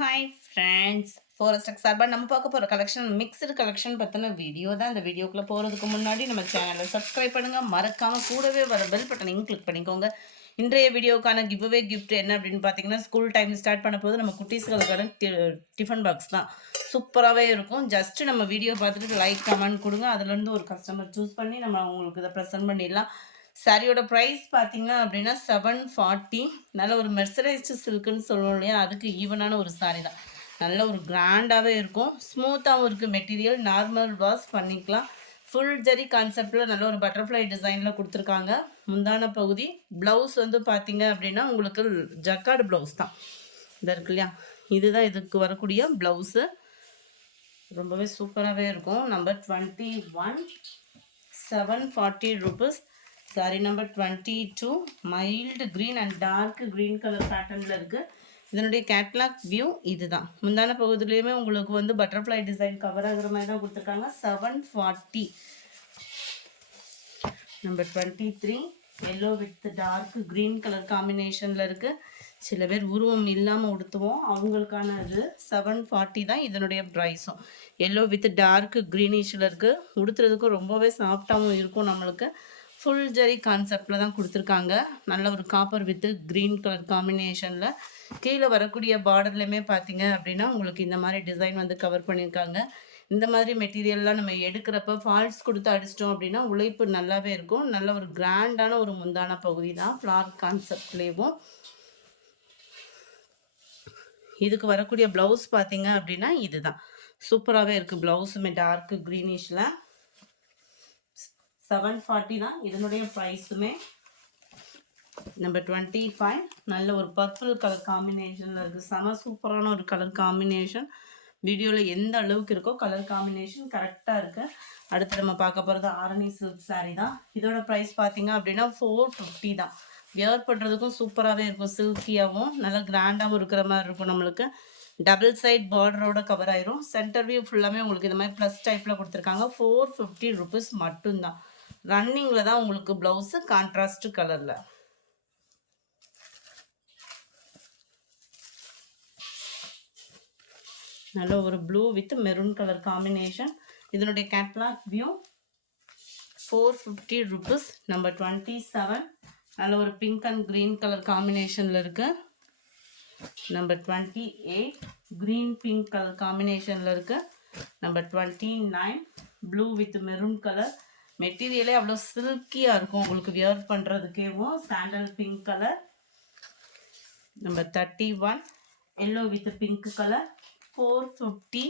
Hi friends, ஃபோரஸ்டெக் சார்பாக நம்ம பார்க்க போகிற கலெக்ஷன் மிக்சடு கலெக்ஷன் பற்றின வீடியோ தான். இந்த வீடியோக்குள்ளே போகிறதுக்கு முன்னாடி நம்ம சேனலை சப்ஸ்கிரைப் பண்ணுங்கள். மறக்காமல் கூடவே வர பெல் பட்டனையும் கிளிக் பண்ணிக்கோங்க. இன்றைய வீடியோக்கான கிவ்அவே கிஃப்ட் என்ன அப்படின்னு பார்த்தீங்கன்னா, ஸ்கூல் டைம் ஸ்டார்ட் பண்ண போது நம்ம குட்டீஸ்களுக்கான டிஃபன் பாக்ஸ் தான். சூப்பராகவே இருக்கும். ஜஸ்ட்டு நம்ம வீடியோ பார்த்துட்டு லைக் கமெண்ட் கொடுங்க. அதுலேருந்து ஒரு கஸ்டமர் சூஸ் பண்ணி நம்ம உங்களுக்கு இதை ப்ரெசென்ட் பண்ணிடலாம். சாரியோட ப்ரைஸ் பார்த்தீங்க அப்படின்னா 740. நல்ல ஒரு மெர்சரைஸ்டு சில்க்குன்னு சொல்லுவோம் இல்லையா, அதுக்கு ஈவனான ஒரு சாரி தான். நல்ல ஒரு கிராண்டாகவே இருக்கும். ஸ்மூத்தாகவும் இருக்குது மெட்டீரியல். நார்மல் வாஷ் பண்ணிக்கலாம். ஃபுல் ஜரி கான்செப்டில் நல்ல ஒரு பட்டர்ஃப்ளை டிசைனில் கொடுத்துருக்காங்க. முந்தான பகுதி ப்ளவுஸ் வந்து பார்த்தீங்க அப்படின்னா உங்களுக்கு ஜக்கார்டு ப்ளவுஸ் தான். இது இருக்கு இல்லையா, இதுதான் இதுக்கு வரக்கூடிய ப்ளவுஸு. ரொம்பவே சூப்பராகவே இருக்கும். Number 21, 740 rupees. Sari number 22, mild green and dark green colour பேட்டர்னில் இருக்குது. இதனுடைய கேட்லாக் வியூ இதுதான். முந்தான பகுதியிலையுமே உங்களுக்கு வந்து பட்டர்ஃப்ளை டிசைன் கவர் ஆகிற மாதிரி தான் கொடுத்துருக்காங்க. 740. Number 23, yellow with dark green colour காம்பினேஷனில் இருக்குது. சில பேர் உருவம் இல்லாமல் உடுத்துவோம், அவங்களுக்கான இது 740 தான் இதனுடைய ப்ரைஸும். எல்லோ வித் டார்க் க்ரீனிஷில் இருக்குது. உடுத்துறதுக்கும் ரொம்பவே சாஃப்டாகவும் இருக்கும். நம்மளுக்கு ஃபுல் ஜரி கான்செப்டில் தான் கொடுத்துருக்காங்க. நல்ல ஒரு காப்பர் வித் க்ரீன் கலர் காம்பினேஷனில். கீழே வரக்கூடிய பார்டர்லையுமே பார்த்தீங்க அப்படின்னா உங்களுக்கு இந்த மாதிரி டிசைன் வந்து கவர் பண்ணியிருக்காங்க. இந்த மாதிரி மெட்டீரியல்லாம் நம்ம எடுக்கிறப்ப ஃபால்ஸ் கொடுத்து அடிச்சிட்டோம் அப்படின்னா உழைப்பு நல்லாவே இருக்கும். நல்ல ஒரு கிராண்டான ஒரு முந்தான பகுதி தான் ஃப்ளார் கான்செப்ட்லேயும். இதுக்கு வரக்கூடிய ப்ளவுஸ் பார்த்தீங்க அப்படின்னா இதுதான். சூப்பராகவே இருக்குது. ப்ளவுஸுமே டார்க் க்ரீனிஷில் 740 தான் இதனுடைய ப்ரைஸுமே. நம்பர் 25, நல்ல ஒரு பர்பிள் கலர் காம்பினேஷனில் இருக்குது. செம சூப்பரான ஒரு கலர் காம்பினேஷன். வீடியோவில் எந்த அளவுக்கு இருக்கோ கலர் காம்பினேஷன் கரெக்டாக இருக்குது. அடுத்து நம்ம பார்க்க போகிறது ஆரணி சில்க் சாரீ தான். இதோட ப்ரைஸ் பார்த்தீங்க அப்படின்னா 450 தான். வியர் பண்ணுறதுக்கும் சூப்பராகவே இருக்கும். சில்கியாகவும் நல்லா கிராண்டாகவும் இருக்கிற மாதிரி இருக்கும். நம்மளுக்கு டபுள் சைட் பார்டரோட கவர் ஆயிரும். சென்டர் வியூ ஃபுல்லாமே உங்களுக்கு இந்த மாதிரி ப்ளஸ் டைப்பில் கொடுத்துருக்காங்க. 450 rupees மட்டும்தான். ரன்னிங்கில் தான் உங்களுக்கு ப்ளவுஸு கான்ட்ராஸ்ட் கலரில். நல்ல ஒரு blue with maroon colour combination. இதனுடைய கேட்லாக் வியூ 450 rupees. நம்பர் 27, நல்ல ஒரு பிங்க் அண்ட் க்ரீன் கலர் காம்பினேஷனில் இருக்குது. நம்பர் 28, க்ரீன் பிங்க் கலர் காம்பினேஷனில் இருக்குது. Number 29, blue with maroon colour. மெட்டீரியலே அவ்வளோ சில்கியாக இருக்கும் உங்களுக்கு வியர் பண்ணுறதுக்கேவும். Sandal pink colour. Number 31, yellow with pink colour. 450.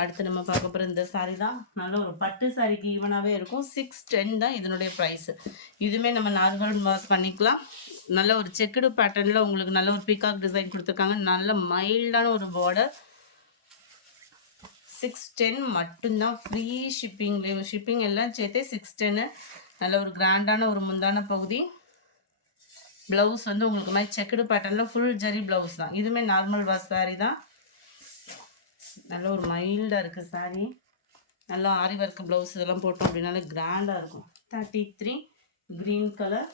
அடுத்து நம்ம பார்க்க போகிற இந்த சாரீ தான். நல்ல ஒரு பட்டு சாரிக்கு ஈவனாகவே இருக்கும். 610 தான் இதனுடைய ப்ரைஸு. இதுவுமே நம்ம நார்மல் வாஷ் பண்ணிக்கலாம். நல்ல ஒரு செக்குடு பேட்டர்னில் உங்களுக்கு நல்ல ஒரு பீகாக் டிசைன் கொடுத்துருக்காங்க. நல்ல மைல்டான ஒரு பார்டர். 610 மட்டும்தான். ஃப்ரீ ஷிப்பிங் எல்லாம் சேர்த்தே 610. நல்ல ஒரு கிராண்டான ஒரு முந்தான பகுதி. ப்ளவுஸ் வந்து உங்களுக்கு மாதிரி செக்குடு பேட்டர்னில் ஃபுல் ஜரி ப்ளவுஸ் தான். இதுவுமே நார்மல் வாஷ் சாரீ தான். நல்ல ஒரு மைல்டாக இருக்குது சாரீ. நல்லா ஆரி ஒர்க் ப்ளவுஸ் இதெல்லாம் போட்டோம் அப்படின்னால கிராண்டாக இருக்கும். 33, க்ரீன் கலர்.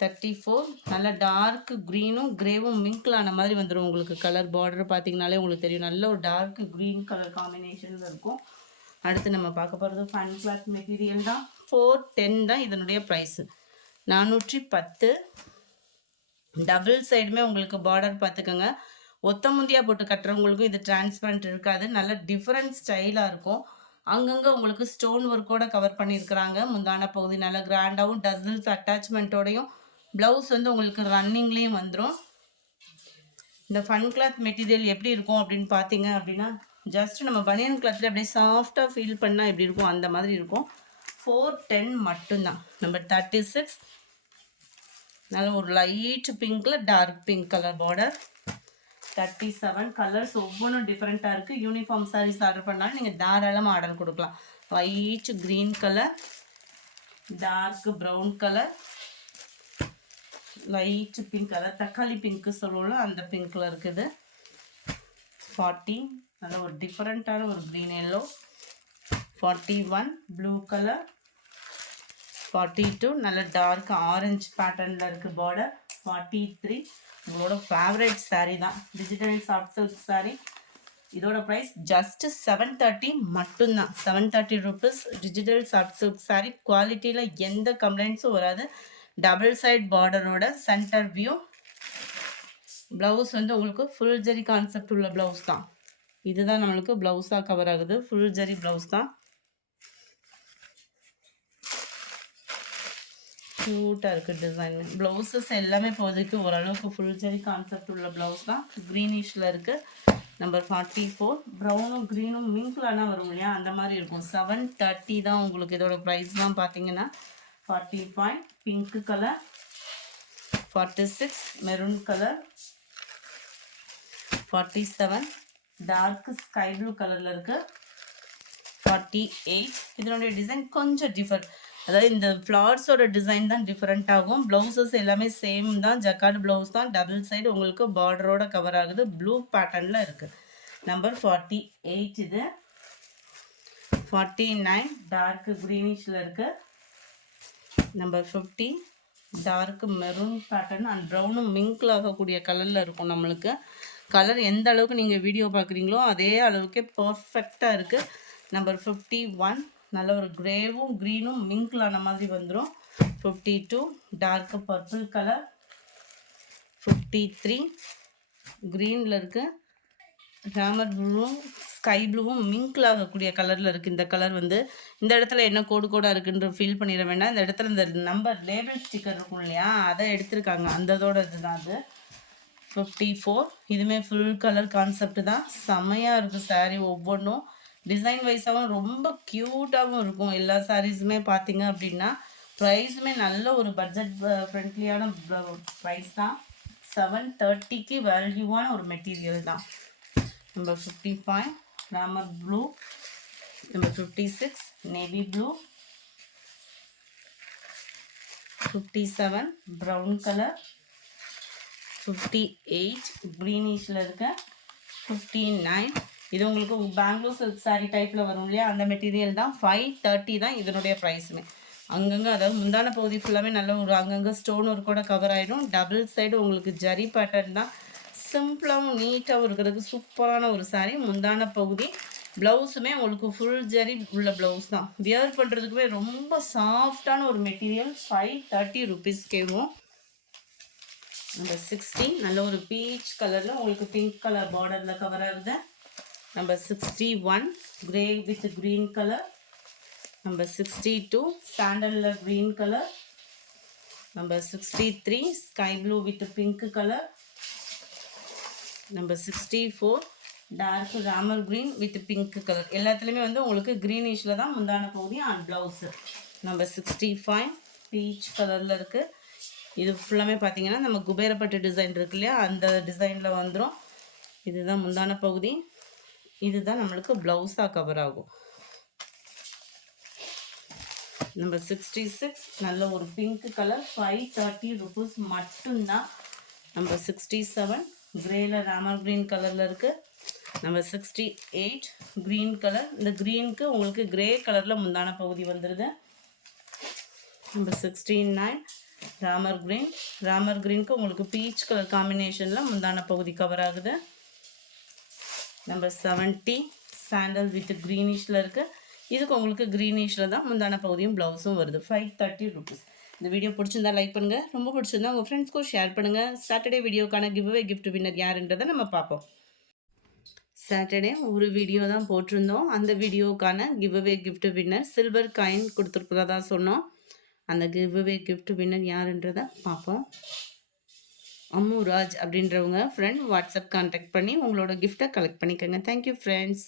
34, நல்ல டார்க் க்ரீனும் கிரேவும் மிங்கிளான மாதிரி வந்துடும் உங்களுக்கு. கலர் பார்டர் பார்த்தீங்கனாலே உங்களுக்கு தெரியும். நல்ல ஒரு டார்க் க்ரீன் கலர் காம்பினேஷனில் இருக்கும். அடுத்து நம்ம பார்க்க போகிறது ஃபன் கிளாத் மெட்டீரியல் தான். 410 தான் இதனுடைய ப்ரைஸு. 410. டபுள் சைடுமே உங்களுக்கு பார்டர் பார்த்துக்கோங்க. ஒத்த முந்தியாக போட்டு கட்டுறவங்களுக்கும் இது டிரான்ஸ்பரண்ட் இருக்காது. நல்ல டிஃப்ரெண்ட் ஸ்டைலாக இருக்கும். அங்கங்கே உங்களுக்கு ஸ்டோன் ஒர்க்கோட கவர் பண்ணியிருக்கிறாங்க. முந்தான பகுதி நல்ல கிராண்டாகவும் டசல்ஸ் அட்டாச்மெண்ட்டோடையும். ப்ளவுஸ் வந்து உங்களுக்கு ரன்னிங்லேயும் வந்துடும். இந்த ஃபன் கிளாத் மெட்டீரியல் எப்படி இருக்கும் அப்படின்னு பார்த்தீங்க அப்படின்னா, ஜஸ்ட் நம்ம பனியன் கிளாத்தில் அப்படியே சாஃப்டாக ஃபீல் பண்ணால் எப்படி இருக்கும் அந்த மாதிரி இருக்கும். 410 மட்டும்தான். நம்பர் 36, நல்ல ஒரு லைட் பிங்க்கில் dark pink colour border. 37, colours ஒவ்வொன்றும் டிஃப்ரெண்ட்டாக இருக்குது. யூனிஃபார்ம் சாரீஸ் ஆர்டர் பண்ணாலும் நீங்கள் தாராளமாக ஆர்டர் கொடுக்கலாம். White green colour, dark brown colour, light pink colour, தக்காளி பிங்க்கு சொல்லுவோம்ல அந்த பிங்க்கில் இருக்குது. 40, நல்ல ஒரு டிஃப்ரெண்ட்டான ஒரு க்ரீன் எல்லோ. 41, blue colour. 42, நல்ல டார்க் ஆரஞ்சு பேட்டர்னில் இருக்குது பார்டர். 43, உங்களோட ஃபேவரட் saree தான், டிஜிட்டல் சாஃப்ட் சில்க் saree. இதோட ப்ரைஸ் ஜஸ்ட் 730 மட்டும்தான். 730 rupees digital soft silk saree. குவாலிட்டியில் எந்த கம்ப்ளைண்ட்ஸும் வராது. டபுள் சைட் பார்டரோட சென்டர் வியூ. ப்ளவுஸ் வந்து உங்களுக்கு ஃபுல் ஜரி கான்செப்ட் உள்ள ப்ளவுஸ் தான். இதுதான் நம்மளுக்கு ப்ளவுஸாக கவர் ஆகுது. ஃபுல் ஜரி ப்ளவுஸ் தான். க்யூட்டாக இருக்குது டிசைன். ப்ளவுஸஸ் எல்லாமே இப்போதைக்கு ஓரளவுக்கு ஃபுல் ஜரி கான்செப்ட் உள்ள ப்ளவுஸ் தான். க்ரீனிஷில் இருக்குது. நம்பர் 44. ப்ரௌனும் க்ரீனும் மிங்க்லானா வரும் இல்லையா, அந்த மாதிரி இருக்கும். 730 தான் உங்களுக்கு. இதோட ப்ரைஸ்லாம் பார்த்தீங்கன்னா 45 pink colour, 46 maroon colour, 47 dark sky blue கலரில் இருக்குது, 48. இதனுடைய டிசைன் கொஞ்சம் டிஃபரெண்ட். அதாவது இந்த ஃப்ளார்ஸோட டிசைன் தான் டிஃப்ரெண்ட் ஆகும். ப்ளவுசஸ் எல்லாமே சேம் தான். ஜக்கார்டு ப்ளவுஸ் தான். டபுள் சைடு உங்களுக்கு பார்டரோட கவர் ஆகுது. ப்ளூ பேட்டர்னில் இருக்குது. நம்பர் 48 இது. 49 டார்க் க்ரீனிஷில் இருக்குது. Number 50 dark maroon pattern and ப்ரௌனும் மிங்கில் ஆகக்கூடிய கலரில் இருக்கும். நம்மளுக்கு கலர் எந்த அளவுக்கு நீங்கள் வீடியோ பார்க்குறீங்களோ அதே அளவுக்கே பர்ஃபெக்டாக இருக்குது. நம்பர் 51 நல்ல ஒரு கிரேவும் க்ரீனும் மிங்கிளான மாதிரி வந்துடும். 52 டார்க் பர்பிள் கலர், 53 க்ரீனில் இருக்குது. ராமர் ப்ளூவும் ஸ்கை ப்ளூவும் மிங்கில் ஆகக்கூடிய கலரில் இருக்குது. இந்த கலர் வந்து இந்த இடத்துல என்ன கோடாக இருக்குன்ற ஃபீல் பண்ணிட வேண்டாம். இந்த இடத்துல இந்த நம்பர் லேபிள் ஸ்டிக்கர் இருக்கும் இல்லையா, அதை எடுத்திருக்காங்க. அந்ததோட இதுதான் அது. 54 இதுவுமே ஃபுல் கலர் கான்செப்ட் தான். செம்மையாக இருக்குது saree ஒவ்வொன்றும். டிசைன் வைஸாகவும் ரொம்ப க்யூட்டாகவும் இருக்கும். எல்லா சாரீஸுமே பார்த்தீங்க அப்படின்னா ப்ரைஸுமே நல்ல ஒரு பட்ஜெட் ஃப்ரெண்ட்லியான ப்ரைஸ் தான். 730க்கு வேல்யூவான ஒரு மெட்டீரியல் தான். Number 55 Ramar blue, number 56 navy blue, 57 brown colour, 58 க்ரீனிஷில் இருக்க, 59 இது உங்களுக்கு பெங்களூர் சில்க் saree டைப்பில் வரும் இல்லையா, அந்த மெட்டீரியல் தான். 530 தான் இதனுடைய ப்ரைஸுமே. அங்கங்கே அதாவது முந்தான பகுதி ஃபுல்லாமே நல்ல ஒரு அங்கங்கே ஸ்டோன் ஒர்க் கூட கவர் ஆகிடும். டபுள் சைடு உங்களுக்கு ஜரி பேட்டர்ன் தான். சிம்பிளாகவும் நீட்டாகவும் இருக்கிறதுக்கு சூப்பரான ஒரு saree. முந்தான பகுதி ப்ளவுஸுமே உங்களுக்கு ஃபுல் ஜரி உள்ள ப்ளவுஸ் தான். வியர் பண்ணுறதுக்குமே ரொம்ப சாஃப்டான ஒரு மெட்டீரியல். 530 ருபீஸ் கேவும். நம்பர் 60 நல்ல ஒரு பீச் கலரில் உங்களுக்கு பிங்க் கலர் பார்டரில் கவர் ஆகுது. Number 61 grey with green colour. Number 62 சாண்டலில் green colour. Number 63 sky blue with pink colour. Number 64 dark Ramar green with pink colour. எல்லாத்துலேயுமே வந்து உங்களுக்கு க்ரீனிஷில் தான் முந்தான பகுதி அண்ட் ப்ளவுஸு. நம்பர் 65 பீச் கலரில் இருக்குது. இது ஃபுல்லாமே பார்த்தீங்கன்னா நம்ம குபேரப்பட்டு டிசைன் இருக்கு இல்லையா, அந்த டிசைனில் வந்துடும். இதுதான் முந்தான பகுதி. இதுதான் நம்மளுக்கு ப்ளவுஸாக கவர் ஆகும். நம்பர் 66 நல்ல ஒரு பிங்க் கலர். 530 ருபீஸ் மட்டும்தான். நம்பர் 67 கிரேல ராமர் க்ரீன் கலரில் இருக்குது. Number 68 green colour. இந்த க்ரீனுக்கு உங்களுக்கு கிரே கலரில் முந்தான பகுதி வந்துடுது. Number 69 Ramar green. ராமர் க்ரீனுக்கு உங்களுக்கு பீச் கலர் காம்பினேஷனில் முந்தான பகுதி கவர் ஆகுது. நம்பர் 70 சாண்டல் வித் க்ரீனிஷில் இருக்குது. இதுக்கு உங்களுக்கு க்ரீனிஷில் தான் முந்தான பகுதியும் ப்ளவுஸும் வருது. 530 ருபீஸ். இந்த வீடியோ பிடிச்சிருந்தா லைக் பண்ணுங்கள். ரொம்ப பிடிச்சிருந்தா உங்கள் ஃப்ரெண்ட்ஸ்க்கும் ஷேர் பண்ணுங்கள். சாட்டர்டே வீடியோக்கான கிவ்அவே கிஃப்ட் வின்னர் யாருன்றதை நம்ம பார்ப்போம். சாட்டர்டே ஒரு வீடியோ தான் போட்டிருந்தோம். அந்த வீடியோக்கான giveaway gift winner silver coin கொடுத்துருக்குறதா சொன்னோம். அந்த கிவ்அவே கிஃப்ட் வின்னர் யாருன்றதை பார்ப்போம். அம்முராஜ் அப்படின்றவங்க ஃப்ரெண்ட் வாட்ஸ்அப் கான்டாக்ட் பண்ணி உங்களோட கிஃப்ட்டை கலெக்ட் பண்ணிக்கோங்க. Thank you friends.